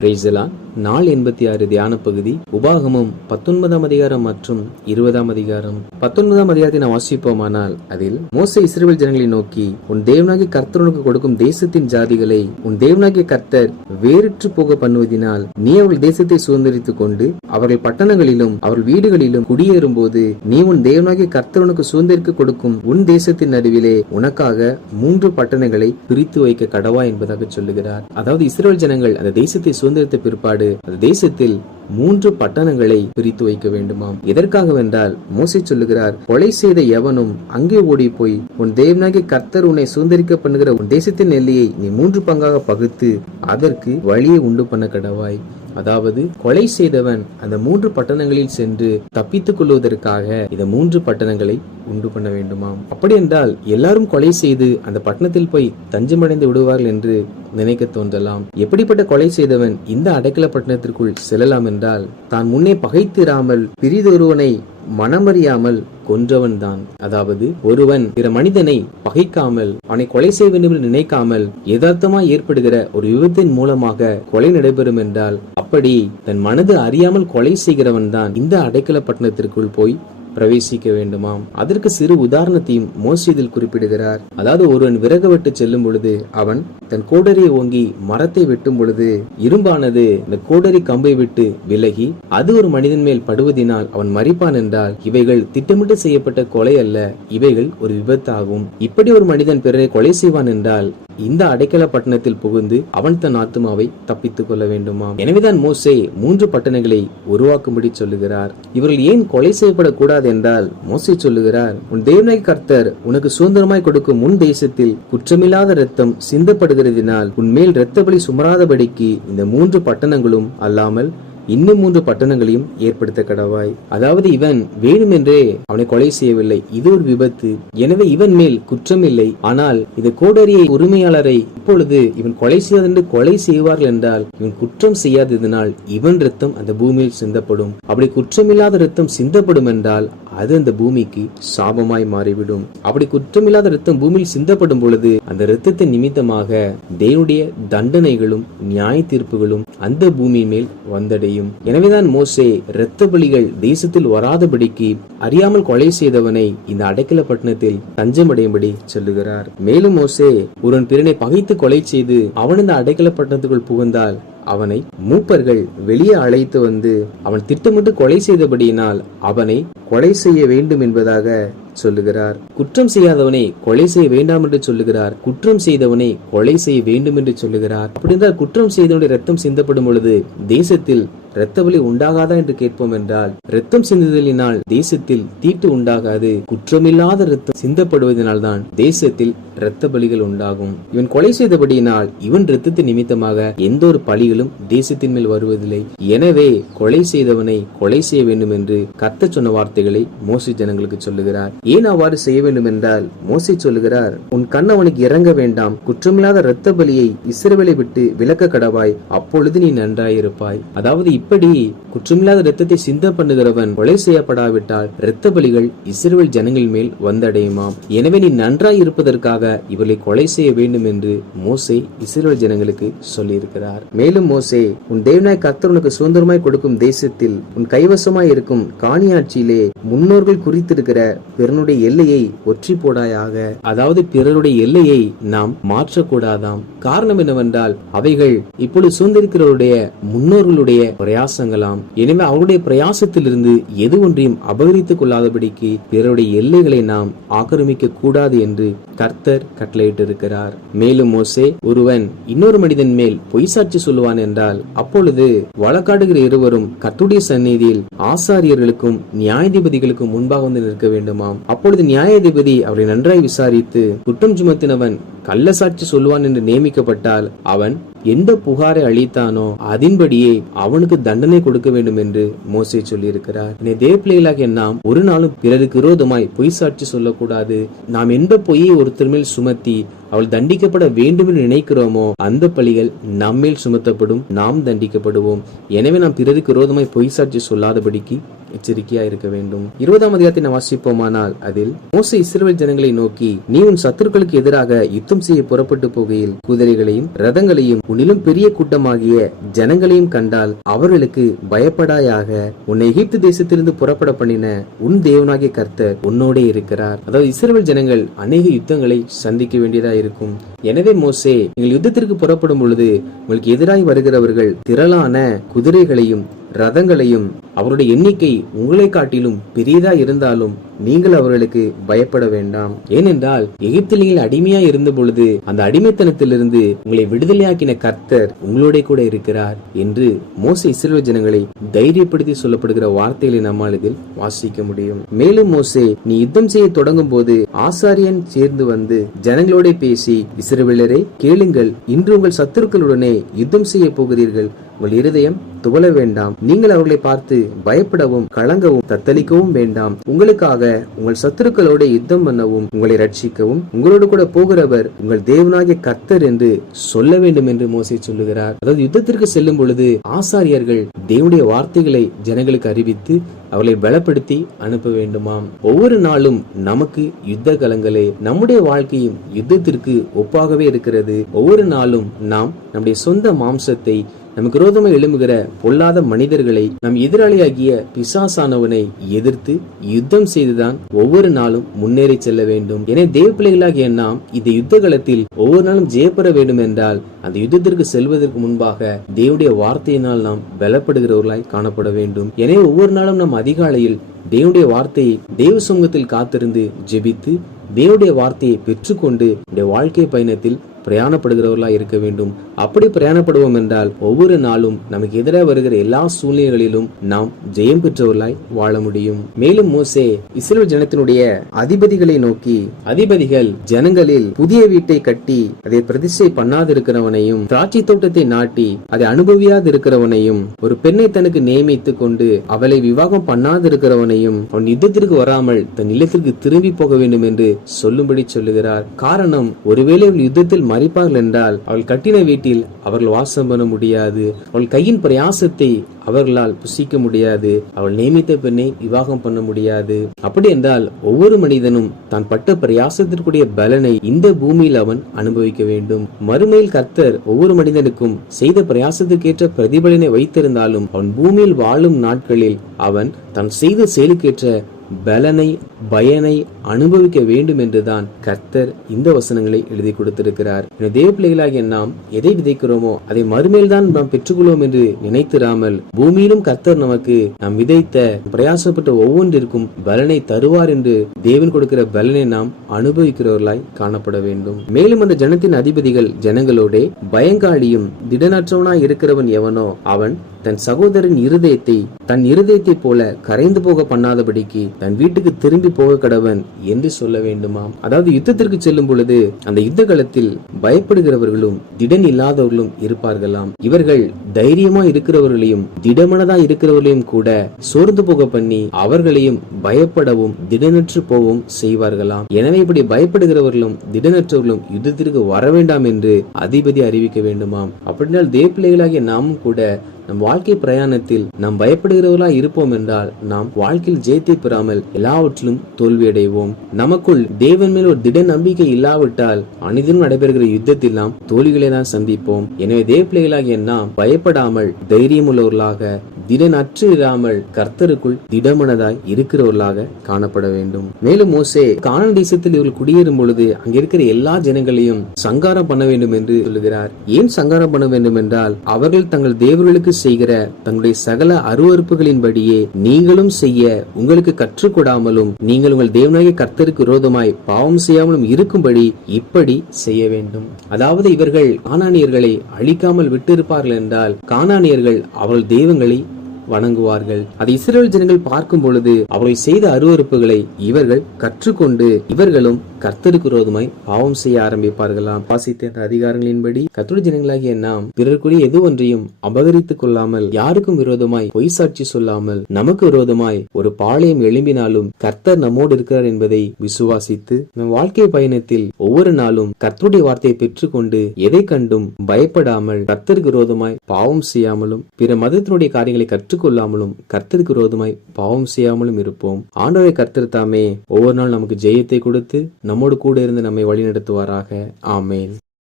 நாள் 86 தியான பகுதி உபாகமம் 19ஆம் அதிகாரம் மற்றும் 20ஆம் அதிகாரம். 19ஆம் அதிகாரத்தை நாம் வாசிப்போமானால் அதில் மோசே இஸ்ரவேல் ஜனங்களை நோக்கி, உன் தேவனாகிய கர்த்தர் உனக்கு கொடுக்கும் தேசத்தின் ஜாதிகளை உன் தேவனாகிய கர்த்தர் வேறிற்று போக பண்ணுவதினால் நீ அவர்கள் தேசத்தை சுதந்திரித்துக் கொண்டு அவர்கள் பட்டணங்களிலும் அவர்கள் வீடுகளிலும் குடியேறும் போது நீ உன் தேவனாகிய கர்த்தர் உனக்கு சுதந்திரிக்க கொடுக்கும் உன் தேசத்தின் நடுவிலே உனக்காக 3 பட்டணங்களை பிரித்து வைக்க கடவா என்பதாக சொல்லுகிறார். அதாவது இஸ்ரவேல் ஜனங்கள் அந்த தேசத்தை சுதந்திரத்த பிற்பாடு அந்த தேசத்தில் 3 பட்டணங்களை பிரித்து வைக்க வேண்டுமாம். எதற்காகவென்றால் மோசே சொல்லுகிறார், கொலை செய்த எவனும் அங்கே ஓடி போய் உன் தேவனாகிய கர்த்தர் உன்னை சுதந்திரிக்க பண்ணுகிற உன் தேசத்தின் எல்லையை நீ 3 பங்காக பகுத்து அதற்கு வழியை உண்டு பண்ண கடவாய். அதாவது கொலை செய்தவன் அந்த 3 பட்டணங்களில் சென்று தப்பித்துக் கொள்வதற்காக இந்த 3 பட்டணங்களை உண்டு பண்ண வேண்டுமாம். அப்படி என்றால் எல்லாரும் கொலை செய்து அந்த பட்டணத்தில் போய் தஞ்சமடைந்து விடுவார்கள் என்று நினைக்க தோன்றலாம். எப்படிப்பட்ட கொலை செய்தவன் இந்த அடைக்கல பட்டணத்திற்குள் செல்லலாம் என்றால், தான் முன்னே பகைத்திராமல் பிரிதொருவனை மனமறியாமல் கொன்றவன் தான். அதாவது ஒருவன் பிற மனிதனை பகைக்காமல் அவனை கொலை செய்ய வேண்டும் என்று நினைக்காமல் யதார்த்தமாய் ஏற்படுகிற ஒரு விபத்தின் மூலமாக கொலை நடைபெறும் என்றால், அப்படி தன் மனது அறியாமல் கொலை செய்கிறவன் தான் இந்த அடைக்கல பட்டணத்திற்குள் போய் பிரவேசிக்க வேண்டுமாம். அதற்கு சிறு உதாரணத்தையும் மோசே இதில் குறிப்பிடுகிறார். அதாவது ஒருவன் விறகு வெட்டு செல்லும் பொழுது அவன் தன் கோடரியை ஓங்கி மரத்தை வெட்டும் பொழுது இரும்பானது இந்த கோடரி கம்பை விட்டு விலகி அது ஒரு மனிதன் மேல் படுவதினால் அவன் மரிப்பான் என்றால், இவைகள் திட்டமிட்டு செய்யப்பட்ட கொலை அல்ல, இவைகள் ஒரு விபத்தாகும். இப்படி ஒரு மனிதன் பிறரை கொலை செய்வான் என்றால் இந்த அடைக்கல பட்டணத்தில் புகுந்து அவன் தன் ஆத்மாவை தப்பித்துக் கொள்ள வேண்டுமாம். எனவேதான் மோசே 3 பட்டணங்களை உருவாக்கும்படி சொல்லுகிறார். இவர்கள் ஏன் கொலை செய்யப்படக்கூடாது என்றால், மோசே சொல்லுகிறார், உன் தேவனாகிய கர்த்தர் உனக்கு சுதந்திரமாய் கொடுக்கும் முன் தேசத்தில் குற்றமில்லாத இரத்தம் சிந்தப்படுகிறதினால் உன்மேல் இரத்த பலி சுமராதபடிக்கு இந்த 3 பட்டணங்களும் அல்லாமல் இன்னும் 3 பட்டணங்களையும் ஏற்படுத்த கடவாய். அதாவது இவன் வேணுமென்றே அவனை கொலை செய்யவில்லை, இது ஒரு விபத்து. எனவே இவன் மேல் குற்றம் இல்லை. ஆனால் இந்த கோடரியை உரிமையாளரை இப்பொழுது இவன் கொலை செய்யாதென்று கொலை செய்வார்கள் என்றால், இவன் குற்றம் செய்யாததினால் இவன் ரத்தம் அந்த பூமியில் சிந்தப்படும். அப்படி குற்றமில்லாத ரத்தம் சிந்தப்படும் என்றால் அது அந்த பூமிக்கு சாபமாய் மாறிவிடும். அப்படி குற்றமில்லாத ரத்தம் பூமியில் சிந்தப்படும் பொழுது அந்த இரத்தத்தின் நிமித்தமாக தேவனுடைய தண்டனைகளும் நியாய தீர்ப்புகளும் அந்த பூமி மேல் வந்தடையும். எனவேதான் மோசே இரத்த பலிகள் தேசத்தில் வராதபடிக்கு அறியாமல் கொலை செய்தவனை இந்த அடைக்கல பட்டணத்தில் தஞ்சமடையும்படி சொல்லுகிறார். மேலும் மோசே ஒருவன் பிறனை பகைத்து கொலை செய்து அவன் இந்த அடைக்கல பட்டணத்துக்குள் புகுந்தால் அவனை மூப்பர்கள் வெளியே அழைத்து வந்து அவன் திட்டமிட்டு கொலை செய்தபடியினால் அவனை கொலை செய்ய வேண்டும் என்பதாக சொல்லுகிறார். குற்றம் செய்யாதவனை கொலை செய்ய வேண்டாம் என்று சொல்லுகிறார், குற்றம் செய்தவனை கொலை செய்ய வேண்டும் என்று சொல்லுகிறார். அப்படி என்றால் குற்றம் செய்தவனுடைய ரத்தம் சிந்தப்படும் பொழுது தேசத்தில் இரத்த பலி உண்டாகாதா என்று கேட்போம் என்றால், இரத்தம் சிந்துதலினால் தேசத்தில் தீட்டு உண்டாகாது. குற்றமில்லாத இரத்தம் சிந்தப்படுவதனால் தான் தேசத்தில் இரத்த பலிகள் உண்டாகும். இவன் கொலை செய்தபடியினால் இவன் இரத்தத்தின் நிமித்தமாக எந்த ஒரு பலிகளும் தேசத்தின் மேல் வருவதில்லை. எனவே கொலை செய்தவனை கொலை செய்ய வேண்டும் என்று கர்த்தர் சொன்ன வார்த்தைகளை மோசே ஜனங்களுக்கு சொல்லுகிறார். ஏன் அவ்வாறு செய்ய வேண்டும் என்றால், மோசே சொல்லுகிறார், உன் கண் அவனுக்கு இறங்க வேண்டாம், குற்றமில்லாத இரத்த பலியை இஸ்ரவேலை விட்டு விலக்க கடவாய், அப்பொழுது நீ நன்றாயிருப்பாய். அதாவது இப்படி குற்றமில்லாத இரத்தத்தை சிந்த பண்ணுகிறவன் கொலை செய்யப்படாவிட்டால் இரத்த பலிகள் இஸ்ரவேல் ஜனங்கள் மேல் வந்தடையுமாம். எனவே நீ நன்றாய் இருப்பதற்காக இவர்களை கொலை செய்ய வேண்டும் என்று மோசே இஸ்ரவேல் ஜனங்களுக்கு சொல்லியிருக்கிறார். மேலும் மோசே, உன் தேவனாகிய கர்த்தர் உனக்கு சுதந்திரமாய் கொடுக்கும் தேசத்தில் உன் கைவசமாய் இருக்கும் காணியாட்சியிலே முன்னோர்கள் குறித்திருக்கிற பிறனுடைய எல்லையை ஒற்றி போடாயாக. அதாவது பிறருடைய எல்லையை நாம் மாற்றக்கூடாதாம். காரணம் என்னவென்றால், அவைகள் இப்பொழுது சுதந்திரிக்கிறவருடைய முன்னோர்களுடைய பிரயாசங்களாம். எனவே அவருடைய பிரயாசத்திலிருந்து எது ஒன்றையும் அபகரித்துக் கொள்ளாதபடிக்கு பிறருடைய எல்லைகளை நாம் ஆக்கிரமிக்க கூடாது என்று கர்த்தர் கட்டளையிட்டிருக்கிறார். மேலும் மோசே, ஒருவன் இன்னொரு மனிதன் மேல் பொய் சாட்சி சொல்லுவான் என்றால் அப்பொழுது வழக்காடுகிற இருவரும் கர்த்தருடைய சந்நிதியில் ஆசாரியர்களுக்கும் நியாயாதிபதிகளுக்கும் முன்பாக வந்து நிற்க வேண்டுமாம். அப்பொழுது நியாயாதிபதி அவரை நன்றாய் விசாரித்து குற்றம் சுமத்தினவன் கள்ள சாட்சி சொல்லுவான் என்று நியமிக்கப்பட்டால் அவன் எந்த புகாரை அளித்தானோ அதன்படியே அவனுக்கு தண்டனை கொடுக்க வேண்டும் என்று மோசே சொல்லி இருக்கிறார். தேவ பிள்ளைகளாகிய நாம் ஒரு நாளும் பிறருக்கு விரோதமாய் பொய் சாட்சி சொல்லக்கூடாது. நாம் எந்த பொய்யை ஒருத்தர் மேல் சுமத்தி அவள் தண்டிக்கப்பட வேண்டும் என்று நினைக்கிறோமோ அந்த பழிகள் நம்மேல் சுமத்தப்படும், நாம் தண்டிக்கப்படுவோம். எனவே நாம் பிறருக்கு விரோதமாய் பொய் சாட்சி சொல்லாதபடிக்கு எச்சரிக்கையா இருக்க வேண்டும். 20ஆம் அதிகாரத்தை வாசிப்போமானால் அதில் மோசே இஸ்ரவேல் ஜனங்களை நோக்கி, நீ உன் சத்துருக்களுக்கு எதிராக யுத்தம் செய்ய புறப்பட்டு போகையில் குதிரைகளையும் ரதங்களையும் உன்னிலும் பெரிய கூட்டமாகிய ஜனங்களையும் கண்டால் அவர்களுக்கு பயப்படாயாக. உன்னை எகிப்து தேசத்திலிருந்து புறப்பட பண்ணின உன் தேவனாகிய கர்த்தர் உன்னோடே இருக்கிறார். அதாவது இஸ்ரவேல் ஜனங்கள் அநேக யுத்தங்களை சந்திக்க வேண்டியதா இருக்கும். எனவே மோசே, நீங்கள் யுத்தத்திற்கு புறப்படும் பொழுது உங்களுக்கு எதிராய் வருகிறவர்கள் திரளான குதிரைகளையும் ரதங்களையும் அவருடைய எண்ணிக்கை உங்களை காட்டிலும் பெரியதா இருந்தாலும் நீங்கள் அவர்களுக்கு பயப்பட வேண்டாம். ஏனென்றால் எகிப்தில் நீங்கள் அடிமையா இருந்த பொழுது அந்த அடிமைத்தனத்திலிருந்து உங்களை விடுதலையாக்கின கர்த்தர் உங்களோட கூட இருக்கிறார் என்று மோசே இஸ்ரவேல் ஜனங்களை தைரியப்படுத்தி சொல்லப்படுகிற வார்த்தைகளை நம்மால் இதில் வாசிக்க முடியும். மேலும் மோசே, நீ யுத்தம் செய்ய தொடங்கும் போது ஆசாரியன் சேர்ந்து வந்து ஜனங்களோட பேசி, இஸ்ரவேலரே கேளுங்கள், இன்று உங்கள் சத்துருக்களுடனே யுத்தம் செய்ய போகிறீர்கள். உங்கள் இருதயம் துவள வேண்டாம். நீங்கள் அவர்களை பார்த்து பயப்படவும் கலங்கவும் தத்தளிக்கவும் வேண்டாம். உங்களுக்காக உங்கள் சத்துருக்களோட யுத்தம் பண்ணவும் உங்களை ரட்சிக்கவும் உங்களோடு கூட போகிறவர் உங்கள் தேவனாகிய கர்த்தர் என்று சொல்ல வேண்டும் என்று மோசே சொல்லுகிறார். அதாவது யுத்தத்திற்கு செல்லும் பொழுது ஆசாரியர்கள் தேவனுடைய வார்த்தைகளை ஜனங்களுக்கு அறிவித்து அவளை பலப்படுத்தி அனுப்ப வேண்டுமாம். ஒவ்வொரு நாளும் நமக்கு யுத்த கலங்களே, நம்முடைய வாழ்க்கையும் யுத்தத்திற்கு ஒப்பாகவே இருக்கிறது. ஒவ்வொரு நாளும் நாம் நம்முடைய சொந்த மாம்சத்தை, நமக்கு விரோதமாக எழும்புகிற பொல்லாத மனிதர்களை, நம் எதிராளியாகிய பிசாசானவனை எதிர்த்து யுத்தம் செய்துதான் ஒவ்வொரு நாளும் முன்னேறி செல்ல வேண்டும். எனவே தேவ பிள்ளைகளாகிய நாம் இந்த யுத்த களத்தில் ஒவ்வொரு நாளும் ஜெயப்பெற வேண்டும் என்றால் அந்த யுத்தத்திற்கு செல்வதற்கு முன்பாக தேவனுடைய வார்த்தையினால் நாம் பலப்படுகிறவர்களாய் காணப்பட வேண்டும். எனவே ஒவ்வொரு நாளும் நாம் அதிகாலையில் தேவனுடைய வார்த்தையை தேவ சமூகத்தில் காத்திருந்து ஜெபித்து தேவனுடைய வார்த்தையை பெற்றுக்கொண்டு வாழ்க்கை பயணத்தில் பிரயாணப்படுகிறவர்களா இருக்க வேண்டும். அப்படி பிரயாணப்படுவோம் என்றால் ஒவ்வொரு நாளும் நமக்கு எதிராக வருகிற எல்லா சூழ்நிலைகளிலும் நாம் ஜெயம் பெற்றவர்களாய் வாழ முடியும். மேலும் மோசே இஸ்ரவேல் ஜனத்தினுடைய அதிபதிகளை நோக்கி, அதிபதிகள் ஜனங்களில் புதிய வீட்டை கட்டி அதை பிரதிஷ்டை பண்ணாதிருக்கிறவனையும், திராட்சை தோட்டத்தை நாட்டி அதை அனுபவியாது இருக்கிறவனையும், ஒரு பெண்ணை தனக்கு நியமித்துக் கொண்டு அவளை விவாகம் பண்ணாதிருக்கிறவனையும் அவன் யுத்தத்திற்கு வராமல் தன் இல்லத்திற்கு திரும்பி போக வேண்டும் என்று சொல்லும்படி சொல்லுகிறார். காரணம், ஒருவேளை அவள் யுத்தத்தில் மறிப்பார்கள் என்றால் அவள் கட்டின வீட்டில் அவர்கள் வாசம் பண்ண முடியாது. அவள் கையின் பிரயாசத்தை அவர்களால் புசிக்க முடியாது. அவள் நியமித்த பெண்ணை விவாகம் பண்ண முடியாது. அப்படி என்றால் ஒவ்வொரு மனிதனும் தான் பட்ட பிரயாசத்திற்குரிய பலனை இந்த பூமியில் அவன் அனுபவிக்க வேண்டும். மறுமையில் கர்த்தர் ஒவ்வொரு மனிதனுக்கும் செய்த பிரயாசத்துக்கேற்ற பிரதிபலனை வைத்திருந்தாலும் அவன் பூமியில் வாழும் நாட்களில் அவன் தான் செய்த செயலுக்கேற்ற பலனை பயனை அனுபவிக்க வேண்டும் என்றுதான் கர்த்தர் இந்த வசனங்களை எழுதி கொடுத்திருக்கிறார். தேவ பிள்ளைகளாகிய நாம் எதை விதைக்கிறோமோ அதை மறுமையில் தான் நாம் பெற்றுக்கொள்வோம் என்று நினைத்திராமல் பூமியிலும் கர்த்தர் நமக்கு நாம் விதைத்த பிரயாசப்பட்ட ஒவ்வொன்றிற்கும் பலனை தருவார் என்று தேவன் கொடுக்கிற பலனை நாம் அனுபவிக்கிறவர்களாய் காணப்பட வேண்டும். மேலும் அந்த ஜனத்தின் அதிபதிகள் ஜனங்களோட பயங்காளியும் திடனற்றவனாய் இருக்கிறவன் எவனோ அவன் தன் சகோதரன் இருதயத்தை தன் இருதயத்தை போல கரைந்து போக பண்ணாதபடிக்கு தன் வீட்டுக்கு திரும்பி போக கடவன் என்று சொல்ல வேண்டுமாம். அதாவது யுத்தத்திற்கு செல்லும் பொழுது அந்த யுத்த களத்தில் பயப்படுகிறவர்களும் திடன் இல்லாதவர்களும் இருப்பார்களாம். இவர்கள் தைரியமா இருக்கிறவர்களையும் திடமனதா இருக்கிறவர்களையும் கூட சோர்ந்து போக பண்ணி அவர்களையும் பயப்படவும் திடனற்று போகவும் செய்வார்களாம். எனவே இப்படி பயப்படுகிறவர்களும் திடனற்றவர்களும் யுத்தத்திற்கு வர வேண்டாம் என்று அதிபதி அறிவிக்க வேண்டுமாம். அப்படினால் தேவ பிள்ளைகளாகிய நாமும் கூட நம் வாழ்க்கை பிரயாணத்தில் நாம் பயப்படுகிறவர்களா இருப்போம் என்றால் நாம் வாழ்க்கையில் ஜெயத்தை பெறாமல் எல்லாவற்றிலும் தோல்வியடைவோம். நமக்குள் தேவன் மேல் ஒரு திட நம்பிக்கை இல்லாவிட்டால் அனைத்திலும் நடைபெறுகிற யுத்தத்தில் நாம் தோல்விகளை தான் சந்திப்போம். எனவே தேவ பிள்ளைகளாகிய நாம் பயப்படாமல் தைரியம் உள்ளவர்களாக திடனற்று இராமல் கர்த்தருக்குள் திடமனதாய் இருக்கிறவர்களாக காணப்பட வேண்டும். மேலும் மோசே கானான் தேசத்தில் இவர்கள் குடியேறும் பொழுது அங்க இருக்கிற எல்லா ஜனங்களையும் சங்காரம் பண்ண வேண்டும் என்று சொல்லுகிறார். ஏன் சங்காரம் பண்ண வேண்டும் என்றால் அவர்கள் தங்கள் தேவர்களுக்கு செய்கிற தங்களுடைய சகல அருவருப்புகளின்படியே நீங்களும் செய்ய உங்களுக்கு கற்றுக்கொடாமலும் நீங்கள் உங்கள் தேவனாகிய கர்த்தருக்கு விரோதமாய் பாவம் செய்யாமலும் இருக்கும்படி இப்படி செய்ய வேண்டும். அதாவது இவர்கள் கானானியர்களை அழிக்காமல் விட்டிருப்பார்கள் என்றால் கானானியர்கள் அவர்கள் தெய்வங்களை வணங்குவார்கள். அதை இஸ்ரவேல் ஜனங்கள் பார்க்கும் பொழுது அவர்கள் செய்த அருவருப்புகளை இவர்கள் கற்றுக்கொண்டு இவர்களும் கர்த்தருக்கு விரோதமாய் பாவம் செய்ய ஆரம்பிப்பார்களாம். வாசித்த இந்த அதிகாரங்களின்படி கர்த்தருடைய ஜனங்களாகிய நாம் பிறருக்குரிய எது ஒன்றையும் அபகரித்துக் கொள்ளாமல், யாருக்கும் விரோதமாய் பொய் சாட்சி சொல்லாமல், நமக்கு விரோதமாய் ஒரு பாளையம் எழும்பினாலும் கர்த்தர் நம்மோடு இருக்கிறார் என்பதை விசுவாசித்து நம் வாழ்க்கை பயணத்தில் ஒவ்வொரு நாளும் கர்த்தருடைய வார்த்தையை பெற்றுக்கொண்டு எதை கண்டும் பயப்படாமல் கர்த்தருக்கு விரோதமாய் பாவம் செய்யாமலும், பிற மதத்தினுடைய காரியங்களை கற்றுக்கொள்ளாமலும், கர்த்தருக்கு விரோதமாய் பாவம் செய்யாமலும் இருப்போம். ஆண்டவரை கர்த்தர் தாமே ஒவ்வொரு நாள் நமக்கு ஜெயத்தை கொடுத்து நம்மோடு கூட இருந்து நம்மை வழிநடத்துவாராக. ஆமேன்.